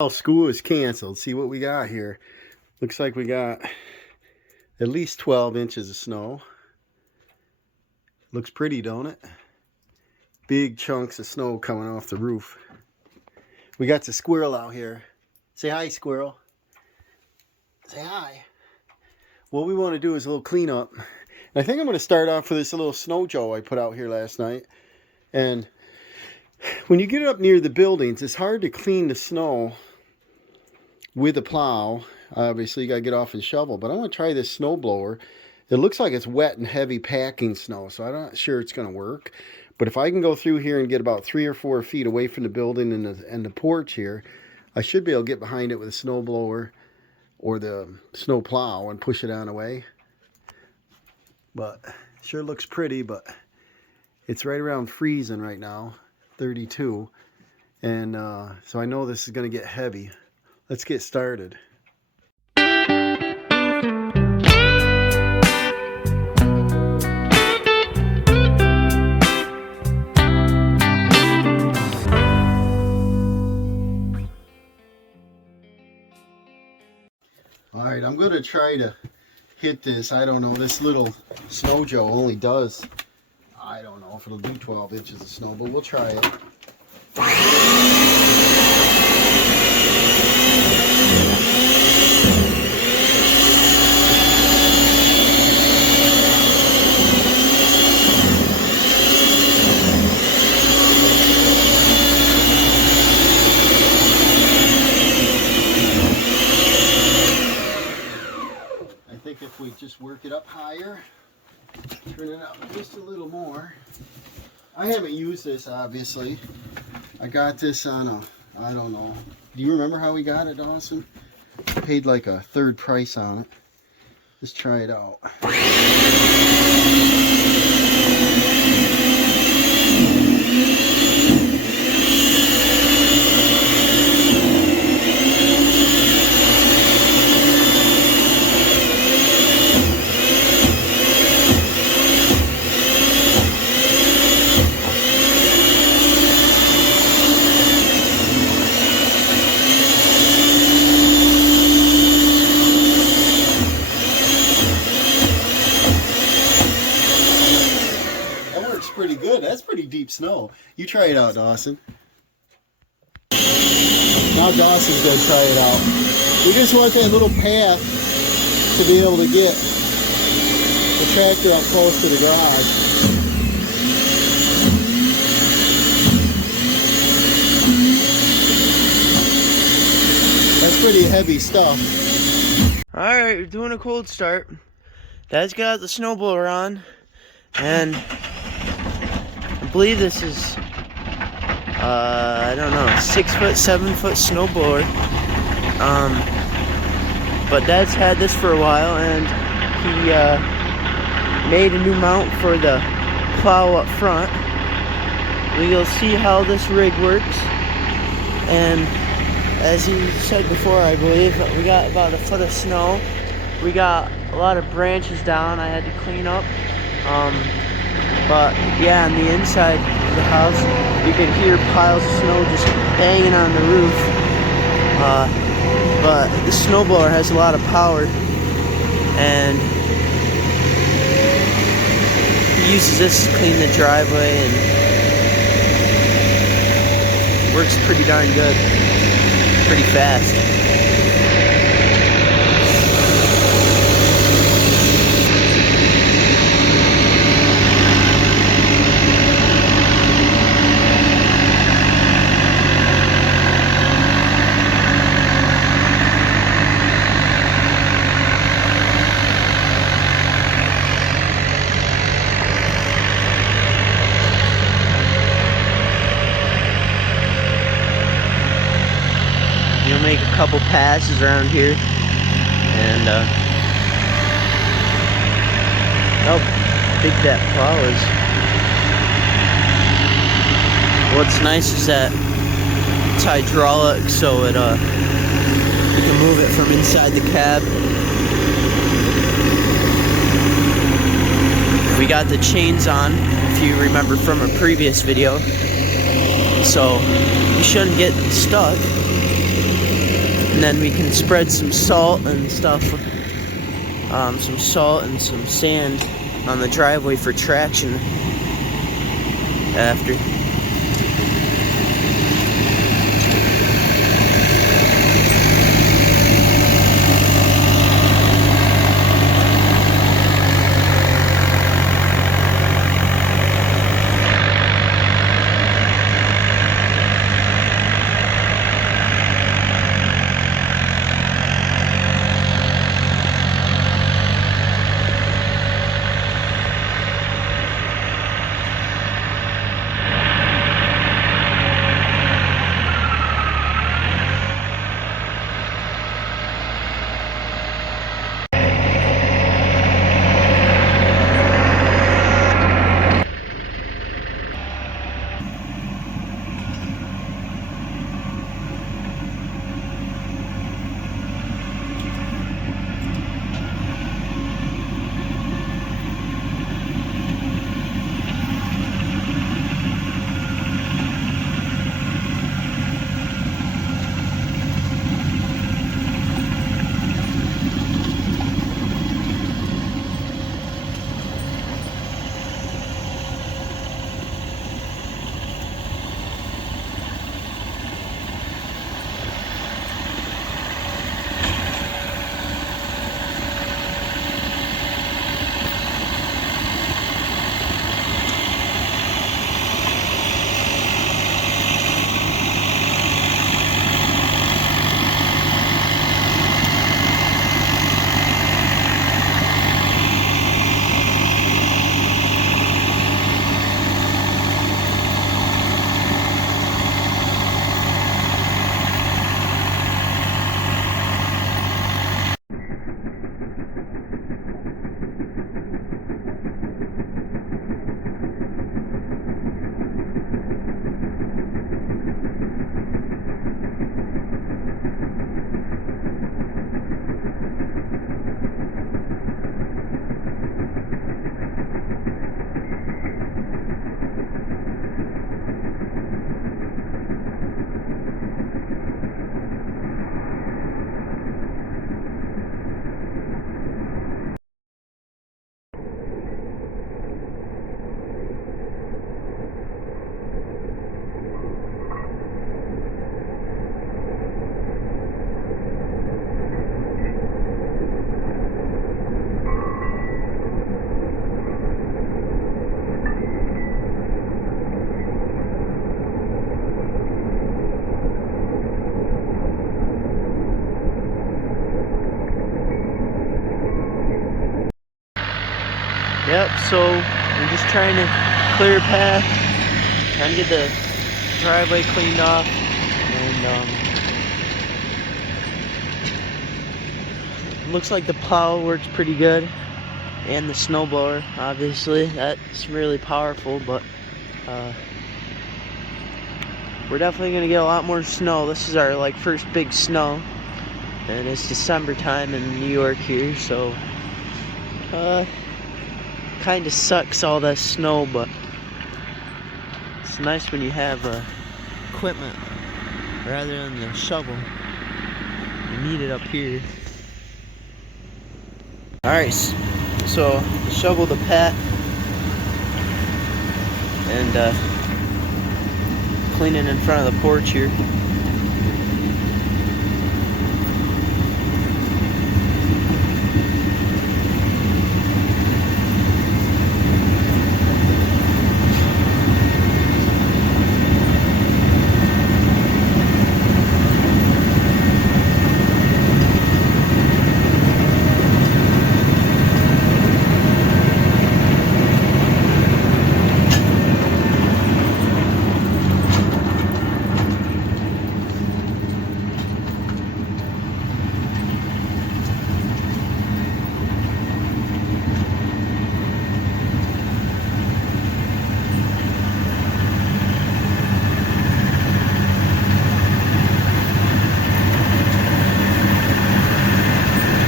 Well, school is canceled. See what we got here. Looks like we got at least 12 inches of snow. Looks pretty, don't it? Big chunks of snow coming off the roof. We got the squirrel out here. Say hi, squirrel. Say hi. What we want to do is a little cleanup. And I think I'm going to start off with this little snow joe I put out here last night. And when you get up near the buildings, it's hard to clean the snow with a plow. Obviously, you got to get off and shovel. But I want to try this snow blower. It looks like it's wet and heavy packing snow, so I'm not sure it's going to work. But if I can go through here and get about 3 or 4 feet away from the building and the porch here, I should be able to get behind it with a snow blower or the snow plow and push it on away. But sure looks pretty, but it's right around freezing right now, 32. And so I know this is going to get heavy. Let's get started. Alright, I'm going to try to hit this. I don't know, this little snow joe only does, I don't know if it'll do 12 inches of snow, but we'll try it. If we just work it up higher, turn it up just a little more. I haven't used this, obviously. I got this on a, I don't know. Do you remember how we got it, Dawson? Paid like a third price on it. Let's try it out. Pretty good. That's pretty deep snow. You try it out, Dawson. Now Dawson's going to try it out. We just want that little path to be able to get the tractor up close to the garage. That's pretty heavy stuff. Alright, we're doing a cold start. Dad's got the snowblower on, and I believe this is, I don't know, 6 foot, 7 foot snowblower. But Dad's had this for a while, and he made a new mount for the plow up front. We'll see how this rig works. And as he said before, I believe, we got about a foot of snow. We got a lot of branches down I had to clean up. But yeah, on the inside of the house, you can hear piles of snow just banging on the roof. But the snowblower has a lot of power, and he uses this to clean the driveway, and works pretty darn good, pretty fast. You'll make a couple passes around here, and how big that plow is. What's nice is that it's hydraulic, so it you can move it from inside the cab. We got the chains on, if you remember from a previous video, so you shouldn't get stuck. And then we can spread some salt and stuff, some salt and some sand on the driveway for traction after. Yep, so we're just trying to clear a path, trying to get the driveway cleaned off, and looks like the plow works pretty good, and the snowblower, obviously, that's really powerful, but we're definitely going to get a lot more snow. This is our first big snow, and it's December time in New York here, so kind of sucks all that snow, but it's nice when you have equipment rather than the shovel. You need it up here. Alright, so shovel the path and clean it in front of the porch here.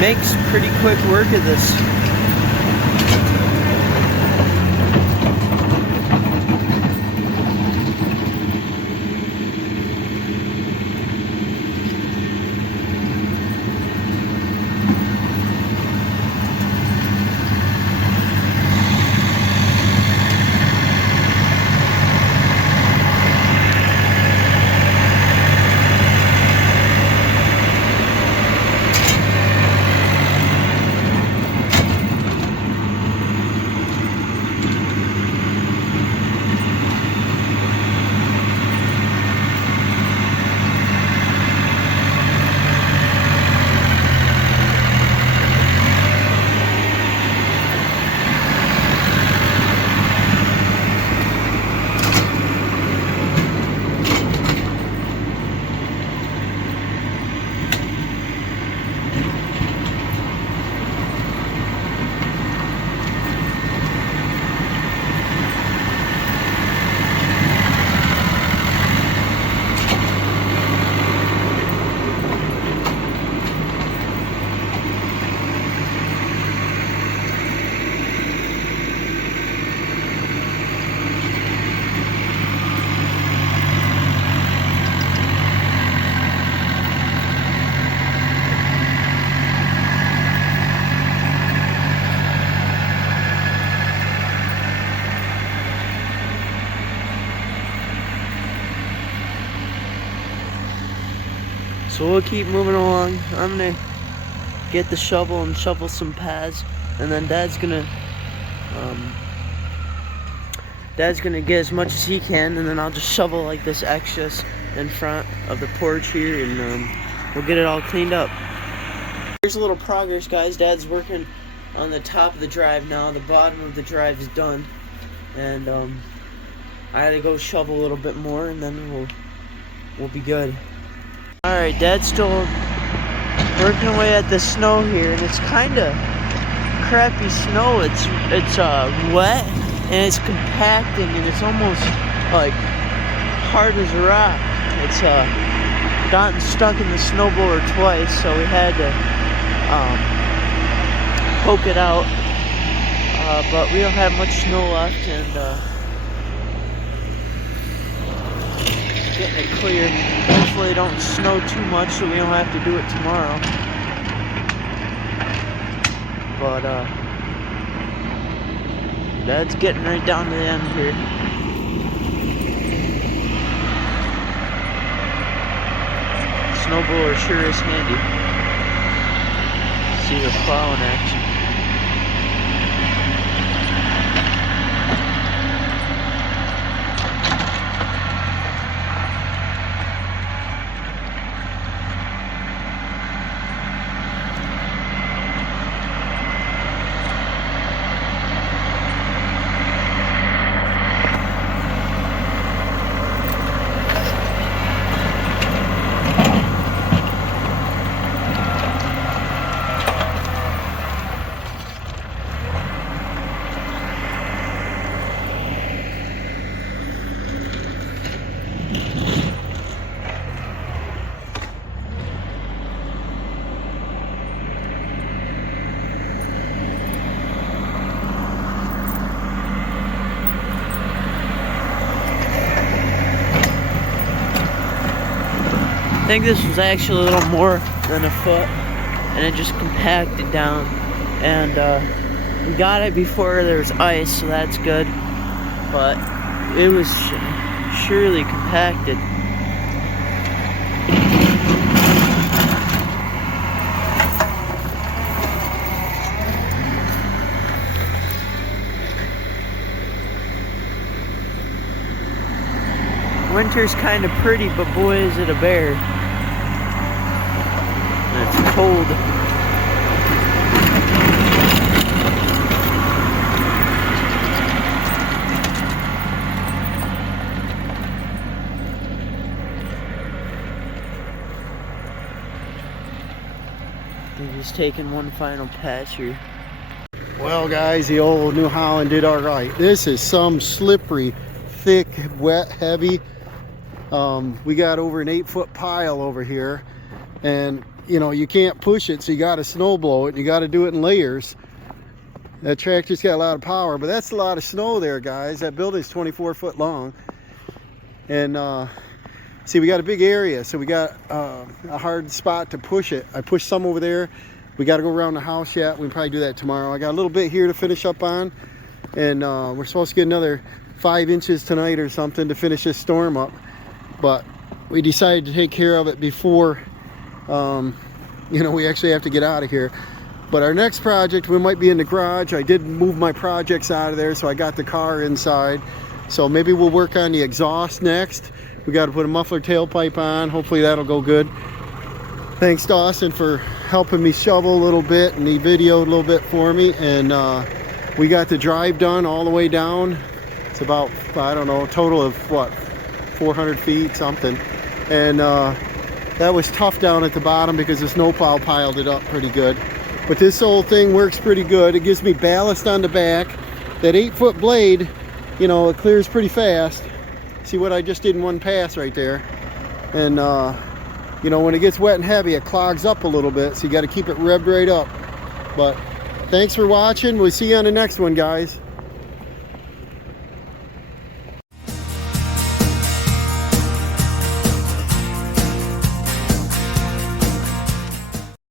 Makes pretty quick work of this. So we'll keep moving along. I'm gonna get the shovel and shovel some paths, and then Dad's gonna get as much as he can, and then I'll just shovel like this excess in front of the porch here, and we'll get it all cleaned up. Here's a little progress, guys. Dad's working on the top of the drive now. The bottom of the drive is done, and I had to go shovel a little bit more, and then we'll be good. All right, Dad's still working away at the snow here, and it's kind of crappy snow. It's wet and it's compacting, and it's almost like hard as a rock. It's gotten stuck in the snowblower twice, so we had to poke it out. But we don't have much snow left, and getting it clear. Hopefully it don't snow too much, so we don't have to do it tomorrow. But Dad's getting right down to the end here. Snowblower sure is handy. See the plow in action. I think this was actually a little more than a foot, and it just compacted down, and we got it before there was ice, so that's good, but it was surely compacted. Winter's kind of pretty, but boy is it a bear. And it's cold. They're just taking one final pass here. Well, guys, the old New Holland did all right. This is some slippery, thick, wet, heavy. We got over an 8-foot pile over here, and you know, you can't push it, so you got to snow blow it. You got to do it in layers. That tractor's got a lot of power, but that's a lot of snow there, guys. That building's 24 foot long, and see, we got a big area, so we got a hard spot to push it. I pushed some over there. We got to go around the house yet. We can probably do that tomorrow. I got a little bit here to finish up on, and we're supposed to get another 5 inches tonight or something to finish this storm up. But we decided to take care of it before, you know, we actually have to get out of here. But our next project, we might be in the garage. I did move my projects out of there, so I got the car inside. So maybe we'll work on the exhaust next. We got to put a muffler tailpipe on. Hopefully that'll go good. Thanks, Dawson, for helping me shovel a little bit, and he videoed a little bit for me. And we got the drive done all the way down. It's about, I don't know, a total of what, 400 feet something, and that was tough down at the bottom because the snowplow piled it up pretty good. But this whole thing works pretty good. It gives me ballast on the back. That 8-foot blade, you know, it clears pretty fast. See what I just did in one pass right there. And you know, when it gets wet and heavy, it clogs up a little bit, so you got to keep it revved right up. But thanks for watching. We'll see you on the next one, guys.